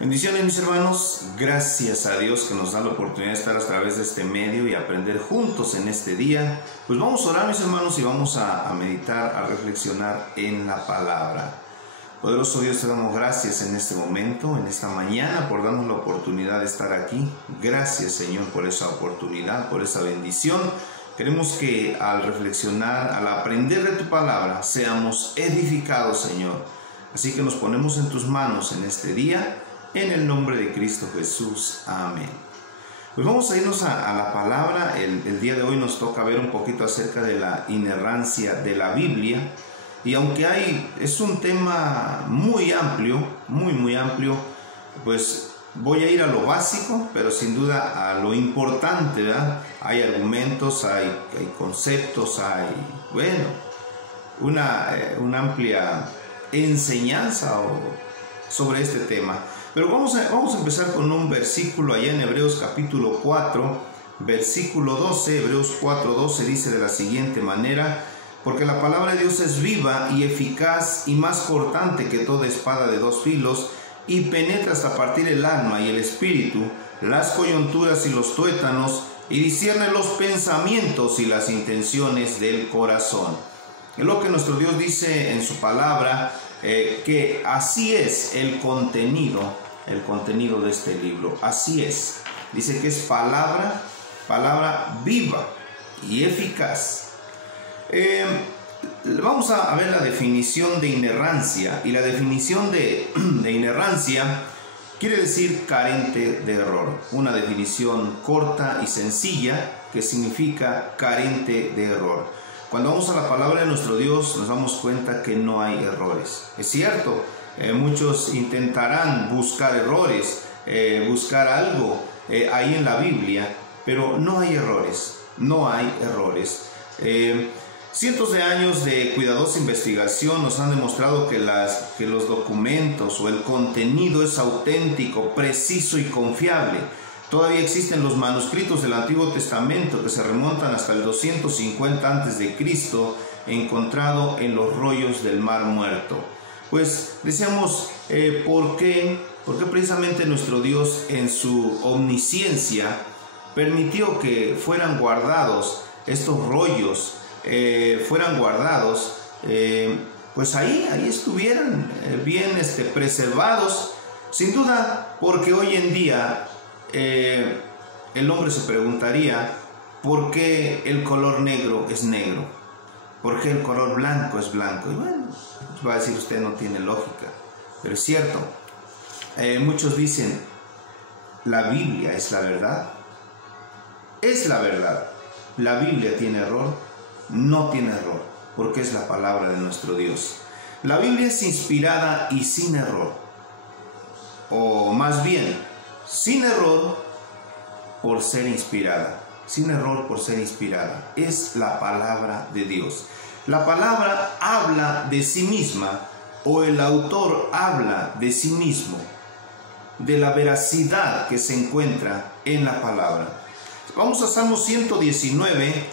Bendiciones, mis hermanos, gracias a Dios que nos da la oportunidad de estar a través de este medio y aprender juntos en este día. Pues vamos a orar, mis hermanos, y vamos a meditar, a reflexionar en la palabra. Poderoso Dios, te damos gracias en este momento, en esta mañana, por darnos la oportunidad de estar aquí. Gracias, Señor, por esa oportunidad, por esa bendición. Queremos que al reflexionar, al aprender de tu palabra, seamos edificados, Señor. Así que nos ponemos en tus manos en este día, en el nombre de Cristo Jesús. Amén. Pues vamos a irnos a la palabra. El día de hoy nos toca ver un poquito acerca de la inerrancia de la Biblia. Y aunque es un tema muy amplio, muy amplio, pues voy a ir a lo básico, pero sin duda a lo importante, ¿verdad? Hay argumentos, hay conceptos, hay, bueno, una amplia enseñanza sobre este tema. Pero vamos a empezar con un versículo allá en Hebreos capítulo 4, versículo 12. Hebreos 4:12 dice de la siguiente manera: porque la palabra de Dios es viva y eficaz y más cortante que toda espada de dos filos, y penetra hasta partir el alma y el espíritu, las coyunturas y los tuétanos, y discierne los pensamientos y las intenciones del corazón. Es lo que nuestro Dios dice en su palabra, que así es el contenido de este libro. Así es. Dice que es palabra viva y eficaz. Vamos a ver la definición de inerrancia. Y la definición de inerrancia quiere decir carente de error. Una definición corta y sencilla que significa carente de error. Cuando vamos a la palabra de nuestro Dios nos damos cuenta que no hay errores. Es cierto, muchos intentarán buscar errores, buscar algo ahí en la Biblia, pero no hay errores, no hay errores. Cientos de años de cuidadosa investigación nos han demostrado que los documentos o el contenido es auténtico, preciso y confiable. Todavía existen los manuscritos del Antiguo Testamento que se remontan hasta el 250 a.C., encontrado en los rollos del Mar Muerto. Pues decíamos, ¿por qué precisamente nuestro Dios en su omnisciencia permitió que fueran guardados estos rollos, pues ahí estuvieran bien preservados? Sin duda, porque hoy en día el hombre se preguntaría por qué el color negro es negro, por qué el color blanco es blanco. Y bueno, va a decir usted, no tiene lógica, pero es cierto. Muchos dicen, la Biblia es la verdad. Es la verdad. La Biblia tiene error. No tiene error, porque es la palabra de nuestro Dios. La Biblia es inspirada y sin error, o más bien sin error por ser inspirada. Sin error por ser inspirada. Es la palabra de Dios. La palabra habla de sí misma, o el autor habla de sí mismo, de la veracidad que se encuentra en la palabra. Vamos a Salmo 119,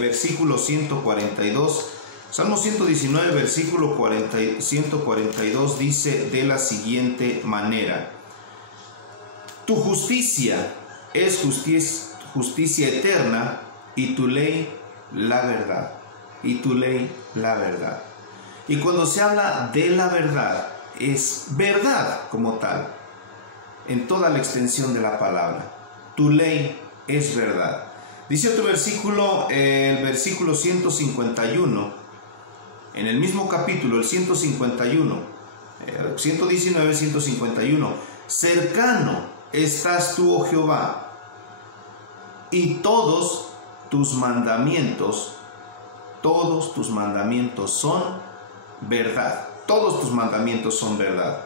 versículo 142. Salmo 119, versículo 142 dice de la siguiente manera: tu justicia es justicia eterna, y tu ley la verdad. Y tu ley la verdad. Y cuando se habla de la verdad, es verdad como tal, en toda la extensión de la palabra. Tu ley es verdad. Dice otro versículo, el versículo 151, en el mismo capítulo, el 151, 119, 151. Cercano estás tú, oh Jehová, y todos tus mandamientos son verdad. Todos tus mandamientos son verdad.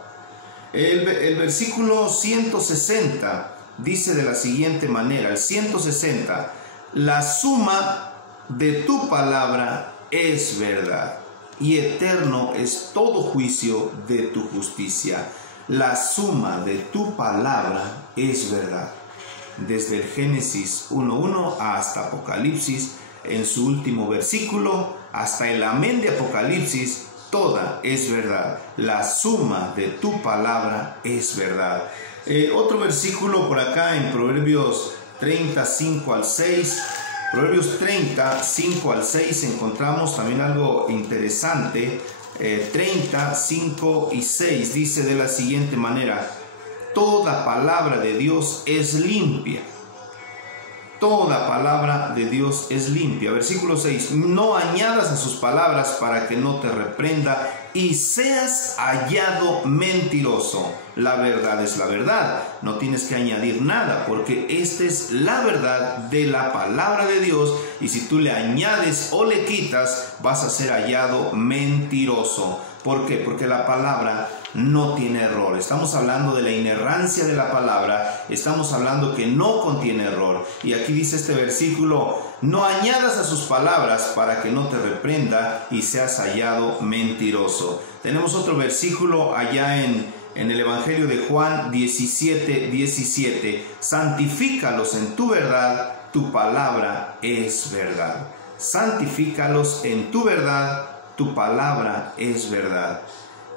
El versículo 160 dice de la siguiente manera, el 160, la suma de tu palabra es verdad, y eterno es todo juicio de tu justicia. La suma de tu palabra es verdad. Desde el Génesis 1:1 hasta Apocalipsis, en su último versículo, hasta el amén de Apocalipsis, toda es verdad. La suma de tu palabra es verdad. Otro versículo por acá en Proverbios 35 al 6. Proverbios 35 al 6 encontramos también algo interesante. 35 y 6 dice de la siguiente manera: toda palabra de Dios es limpia. Toda palabra de Dios es limpia. Versículo 6. No añadas a sus palabras para que no te reprenda y seas hallado mentiroso. La verdad es la verdad. No tienes que añadir nada, porque esta es la verdad de la palabra de Dios. Y si tú le añades o le quitas, vas a ser hallado mentiroso. ¿Por qué? Porque la palabra no tiene error. Estamos hablando de la inerrancia de la palabra. Estamos hablando que no contiene error. Y aquí dice este versículo: no añadas a sus palabras para que no te reprenda y seas hallado mentiroso. Tenemos otro versículo allá en el Evangelio de Juan 17:17. Santifícalos en tu verdad, tu palabra es verdad. Santifícalos en tu verdad, tu palabra es verdad.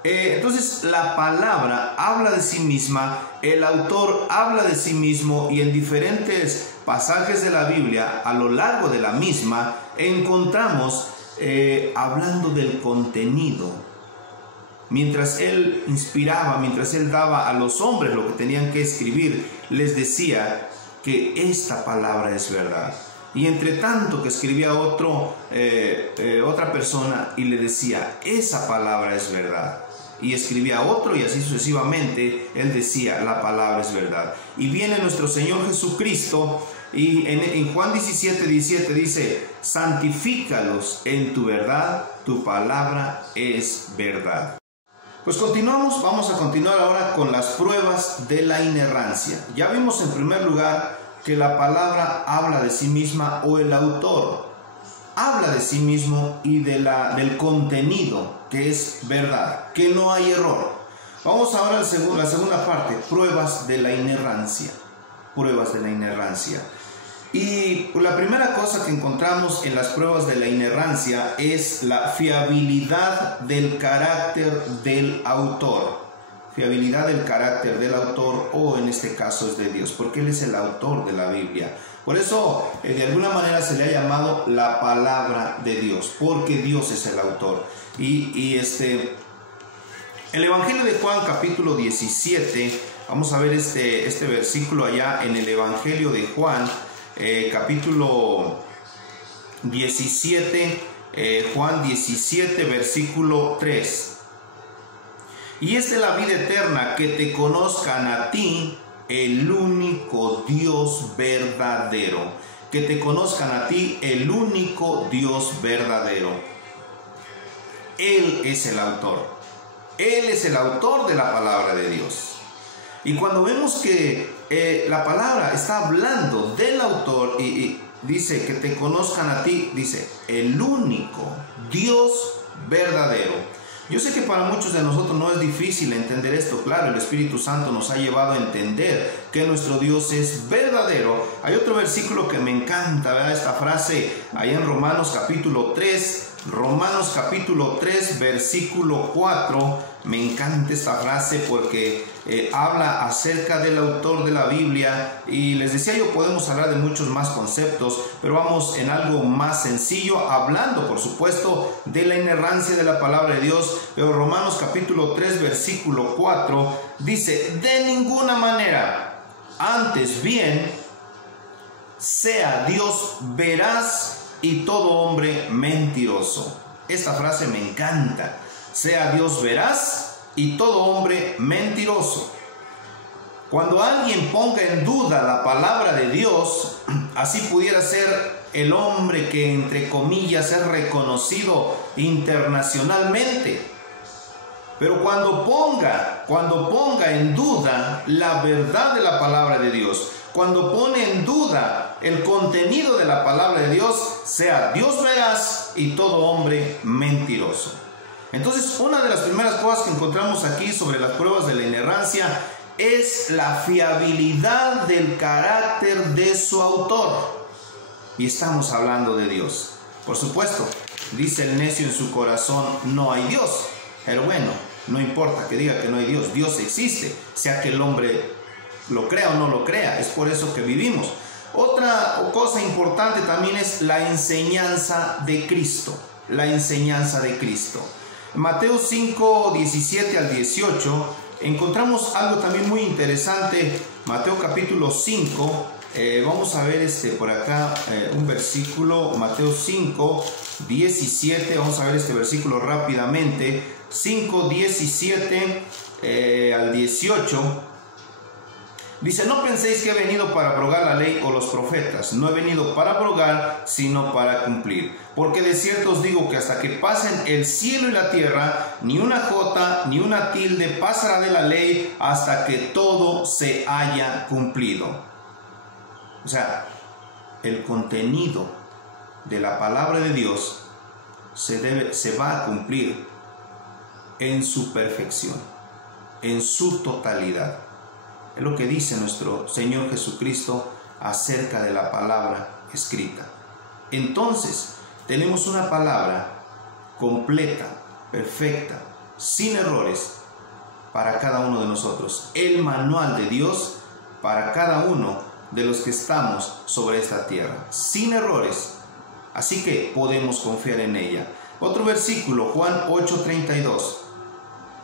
Entonces la palabra habla de sí misma, el autor habla de sí mismo, y en diferentes pasajes de la Biblia a lo largo de la misma encontramos hablando del contenido. Mientras él inspiraba, mientras él daba a los hombres lo que tenían que escribir, les decía que esta palabra es verdad. Y entre tanto que escribía otra persona y le decía, esa palabra es verdad. Y escribía otro, y así sucesivamente, él decía, la palabra es verdad. Y viene nuestro Señor Jesucristo, y en Juan 17:17 dice: santifícalos en tu verdad, tu palabra es verdad. Pues vamos a continuar ahora con las pruebas de la inerrancia. Ya vimos en primer lugar que la palabra habla de sí misma, o el autor habla de sí mismo y del contenido, que es verdad, que no hay error. Vamos ahora a la segunda parte: pruebas de la inerrancia. Pruebas de la inerrancia. Y la primera cosa que encontramos en las pruebas de la inerrancia es la fiabilidad del carácter del autor. Fiabilidad del carácter del autor, o en este caso es de Dios, porque Él es el autor de la Biblia. Por eso de alguna manera se le ha llamado la palabra de Dios, porque Dios es el autor. El Evangelio de Juan capítulo 17, vamos a ver este versículo allá en el Evangelio de Juan, capítulo 17, Juan 17 versículo 3. Y esta es la vida eterna, que te conozcan a ti, el único Dios verdadero. Que te conozcan a ti, el único Dios verdadero. Él es el autor. Él es el autor de la palabra de Dios. Y cuando vemos que la palabra está hablando del autor y dice que te conozcan a ti, dice el único Dios verdadero. Yo sé que para muchos de nosotros no es difícil entender esto. Claro, el Espíritu Santo nos ha llevado a entender que nuestro Dios es verdadero. Hay otro versículo que me encanta, ¿verdad? Esta frase allá en Romanos capítulo 3, versículo 4. Me encanta esta frase porque habla acerca del autor de la Biblia. Y les decía yo, podemos hablar de muchos más conceptos, pero vamos en algo más sencillo, hablando por supuesto de la inerrancia de la palabra de Dios. Pero Romanos capítulo 3 versículo 4 dice: de ninguna manera, antes bien, sea Dios veraz y todo hombre mentiroso. Esta frase me encanta. Sea Dios veraz y todo hombre mentiroso. Cuando alguien ponga en duda la palabra de Dios, así pudiera ser el hombre que entre comillas es reconocido internacionalmente. Pero cuando ponga en duda la verdad de la palabra de Dios, cuando pone en duda el contenido de la palabra de Dios, sea Dios veraz y todo hombre mentiroso. Entonces, una de las primeras cosas que encontramos aquí sobre las pruebas de la inerrancia es la fiabilidad del carácter de su autor. Y estamos hablando de Dios. Por supuesto, dice el necio en su corazón, no hay Dios. Pero bueno, no importa que diga que no hay Dios, Dios existe, sea que el hombre lo crea o no lo crea, es por eso que vivimos. Otra cosa importante también es la enseñanza de Cristo, la enseñanza de Cristo. En Mateo 5, 17 al 18, encontramos algo también muy interesante. Mateo capítulo 5, vamos a ver por acá un versículo, Mateo 5, 17, vamos a ver este versículo rápidamente, 5, 17 al 18. Dice, no penséis que he venido para abrogar la ley o los profetas. No he venido para abrogar, sino para cumplir. Porque de cierto os digo que hasta que pasen el cielo y la tierra, ni una jota ni una tilde pasará de la ley hasta que todo se haya cumplido. O sea, el contenido de la palabra de Dios se va a cumplir en su perfección, en su totalidad. Es lo que dice nuestro Señor Jesucristo acerca de la palabra escrita. Entonces, tenemos una palabra completa, perfecta, sin errores para cada uno de nosotros. El manual de Dios para cada uno de los que estamos sobre esta tierra, sin errores. Así que podemos confiar en ella. Otro versículo, Juan 8:32.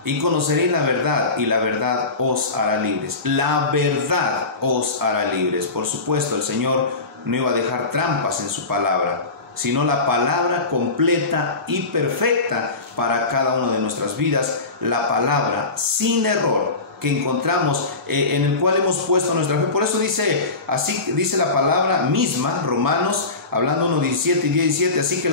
Y conoceréis la verdad, y la verdad os hará libres. La verdad os hará libres. Por supuesto, el Señor no iba a dejar trampas en su palabra, sino la palabra completa y perfecta para cada una de nuestras vidas. La palabra sin error que encontramos, en el cual hemos puesto nuestra fe. Por eso dice, así dice la palabra misma, Romanos, hablando 1:17 y 17, así que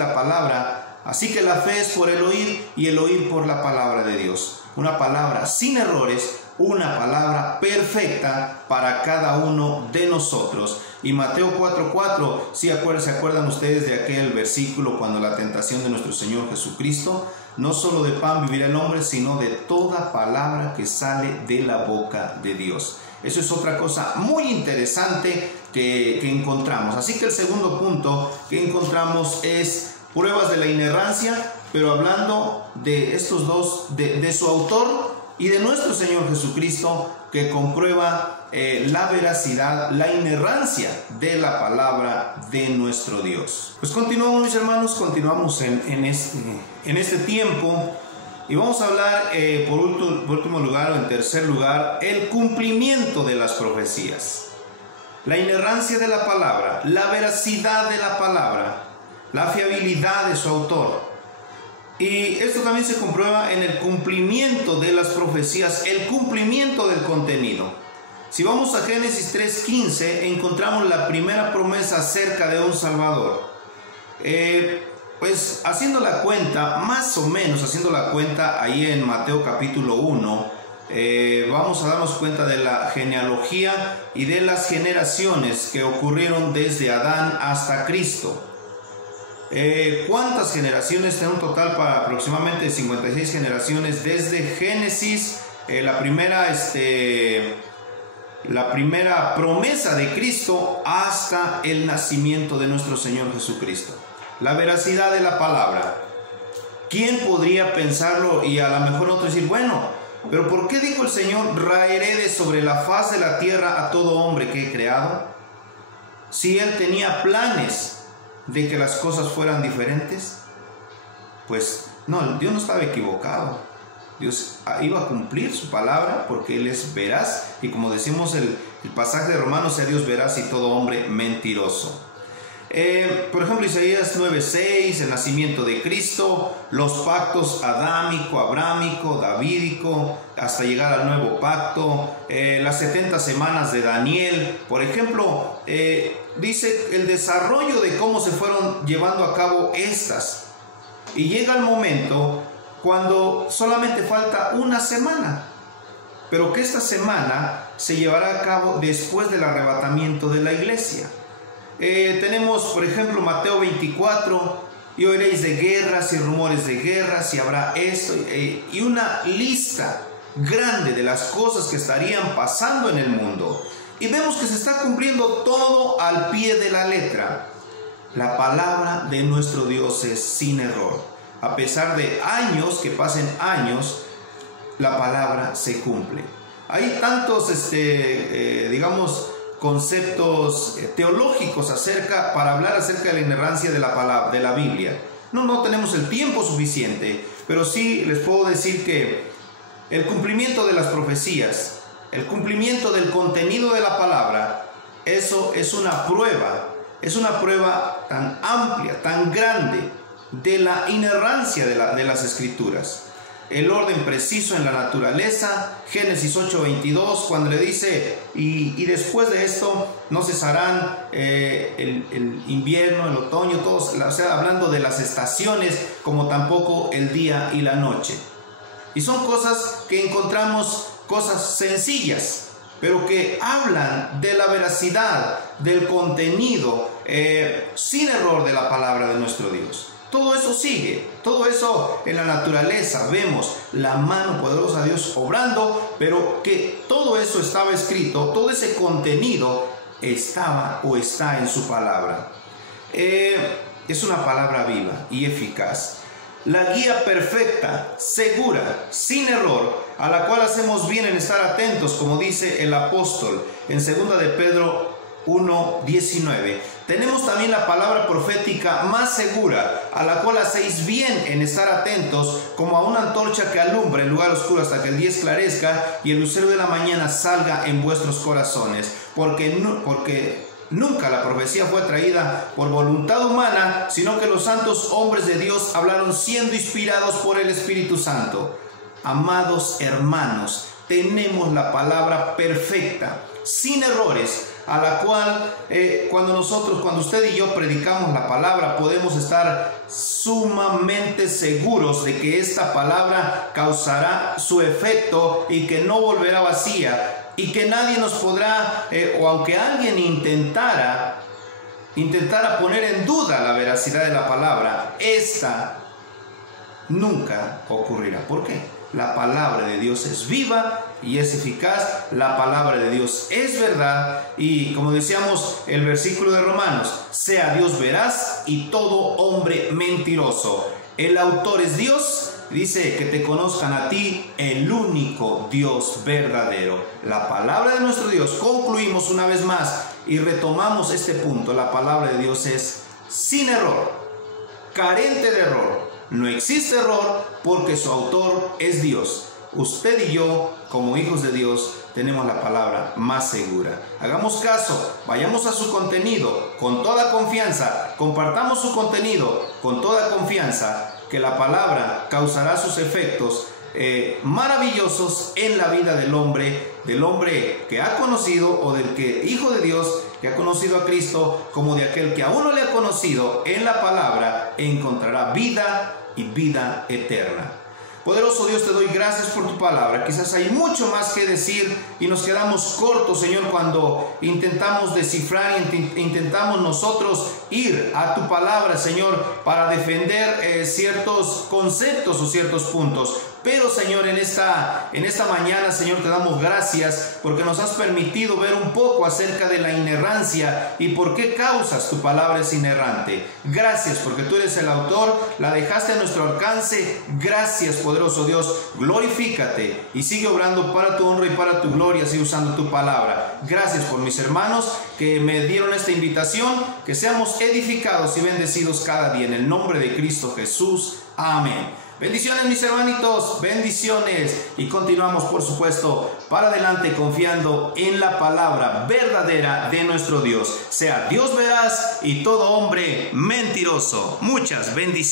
la fe es por el oír, y el oír por la palabra de Dios. Una palabra sin errores, una palabra perfecta para cada uno de nosotros. Y Mateo 4:4, ¿se acuerdan ustedes de aquel versículo cuando la tentación de nuestro Señor Jesucristo? No solo de pan vivirá el hombre, sino de toda palabra que sale de la boca de Dios. Eso es otra cosa muy interesante que encontramos. Así que el segundo punto que encontramos es pruebas de la inerrancia, pero hablando de estos dos, de su autor y de nuestro Señor Jesucristo, que comprueba la veracidad, la inerrancia de la palabra de nuestro Dios. Pues continuamos, mis hermanos, continuamos en este tiempo, y vamos a hablar por último lugar, o en tercer lugar, el cumplimiento de las profecías. La inerrancia de la palabra, la veracidad de la palabra, la fiabilidad de su autor. Y esto también se comprueba en el cumplimiento de las profecías, el cumplimiento del contenido. Si vamos a Génesis 3:15, encontramos la primera promesa acerca de un Salvador. Pues haciendo la cuenta, más o menos haciendo la cuenta, ahí en Mateo capítulo 1, vamos a darnos cuenta de la genealogía y de las generaciones que ocurrieron desde Adán hasta Cristo. ¿Cuántas generaciones? En un total para aproximadamente 56 generaciones desde Génesis, la primera promesa de Cristo, hasta el nacimiento de nuestro Señor Jesucristo. La veracidad de la palabra. ¿Quién podría pensarlo? Y a lo mejor otro decir, bueno, pero ¿por qué dijo el Señor, raeré de sobre la faz de la tierra a todo hombre que he creado? Si Él tenía planes de que las cosas fueran diferentes, pues no, Dios no estaba equivocado. Dios iba a cumplir su palabra porque Él es veraz, y como decimos el pasaje de Romanos, sea Dios veraz y todo hombre mentiroso. Por ejemplo, Isaías 9:6, el nacimiento de Cristo, los pactos adámico, abrámico, davídico, hasta llegar al nuevo pacto, las 70 semanas de Daniel, por ejemplo, dice el desarrollo de cómo se fueron llevando a cabo estas. Y llega el momento cuando solamente falta una semana, pero que esta semana se llevará a cabo después del arrebatamiento de la iglesia. Tenemos, por ejemplo, Mateo 24, y oiréis de guerras y rumores de guerras, y habrá esto, y una lista grande de las cosas que estarían pasando en el mundo. Y vemos que se está cumpliendo todo al pie de la letra. La palabra de nuestro Dios es sin error. A pesar de años, que pasen años, la palabra se cumple. Hay tantos, digamos, conceptos teológicos para hablar acerca de la inerrancia de la palabra, de la Biblia. No tenemos el tiempo suficiente, pero sí les puedo decir que el cumplimiento de las profecías, el cumplimiento del contenido de la palabra, eso es una prueba tan amplia, tan grande de la inerrancia de las Escrituras. El orden preciso en la naturaleza, Génesis 8:22, cuando le dice, y después de esto no cesarán el invierno, el otoño, todos, o sea, hablando de las estaciones, como tampoco el día y la noche. Y son cosas que encontramos, cosas sencillas, pero que hablan de la veracidad, del contenido, sin error de la palabra de nuestro Dios. Todo eso sigue, todo eso en la naturaleza vemos la mano poderosa de Dios obrando, pero que todo eso estaba escrito, todo ese contenido estaba o está en su palabra. Es una palabra viva y eficaz. La guía perfecta, segura, sin error, a la cual hacemos bien en estar atentos, como dice el apóstol en 2 de Pedro 1:19. Tenemos también la palabra profética más segura, a la cual hacéis bien en estar atentos, como a una antorcha que alumbra en lugar oscuro hasta que el día esclarezca y el lucero de la mañana salga en vuestros corazones. Porque nunca la profecía fue traída por voluntad humana, sino que los santos hombres de Dios hablaron siendo inspirados por el Espíritu Santo. Amados hermanos, tenemos la palabra perfecta, sin errores, a la cual cuando usted y yo predicamos la palabra, podemos estar sumamente seguros de que esta palabra causará su efecto y que no volverá vacía, y que nadie nos podrá, o aunque alguien intentara poner en duda la veracidad de la palabra, esta nunca ocurrirá. ¿Por qué? La palabra de Dios es viva y es eficaz. La palabra de Dios es verdad. Y como decíamos el versículo de Romanos, sea Dios veraz y todo hombre mentiroso. El autor es Dios. Dice que te conozcan a ti, el único Dios verdadero. La palabra de nuestro Dios, concluimos una vez más y retomamos este punto. La palabra de Dios es sin error, carente de error. No existe error porque su autor es Dios. Usted y yo, como hijos de Dios, tenemos la palabra más segura. Hagamos caso, vayamos a su contenido con toda confianza, compartamos su contenido con toda confianza, que la palabra causará sus efectos maravillosos en la vida del hombre que ha conocido, o del hijo de Dios que ha conocido a Cristo, como de aquel que aún no le ha conocido. En la palabra encontrará vida y vida eterna. Poderoso Dios, te doy gracias por tu palabra. Quizás hay mucho más que decir y nos quedamos cortos, Señor, cuando intentamos descifrar y intentamos nosotros ir a tu palabra, Señor, para defender ciertos conceptos o ciertos puntos. Pero, Señor, en esta mañana, Señor, te damos gracias porque nos has permitido ver un poco acerca de la inerrancia y por qué causas tu palabra es inerrante. Gracias porque tú eres el autor, la dejaste a nuestro alcance. Gracias, poderoso Dios. Glorifícate y sigue obrando para tu honra y para tu gloria, sigue usando tu palabra. Gracias por mis hermanos que me dieron esta invitación, que seamos edificados y bendecidos cada día en el nombre de Cristo Jesús. Amén. Bendiciones, mis hermanitos, bendiciones, y continuamos, por supuesto, para adelante confiando en la palabra verdadera de nuestro Dios. Sea Dios veraz y todo hombre mentiroso. Muchas bendiciones.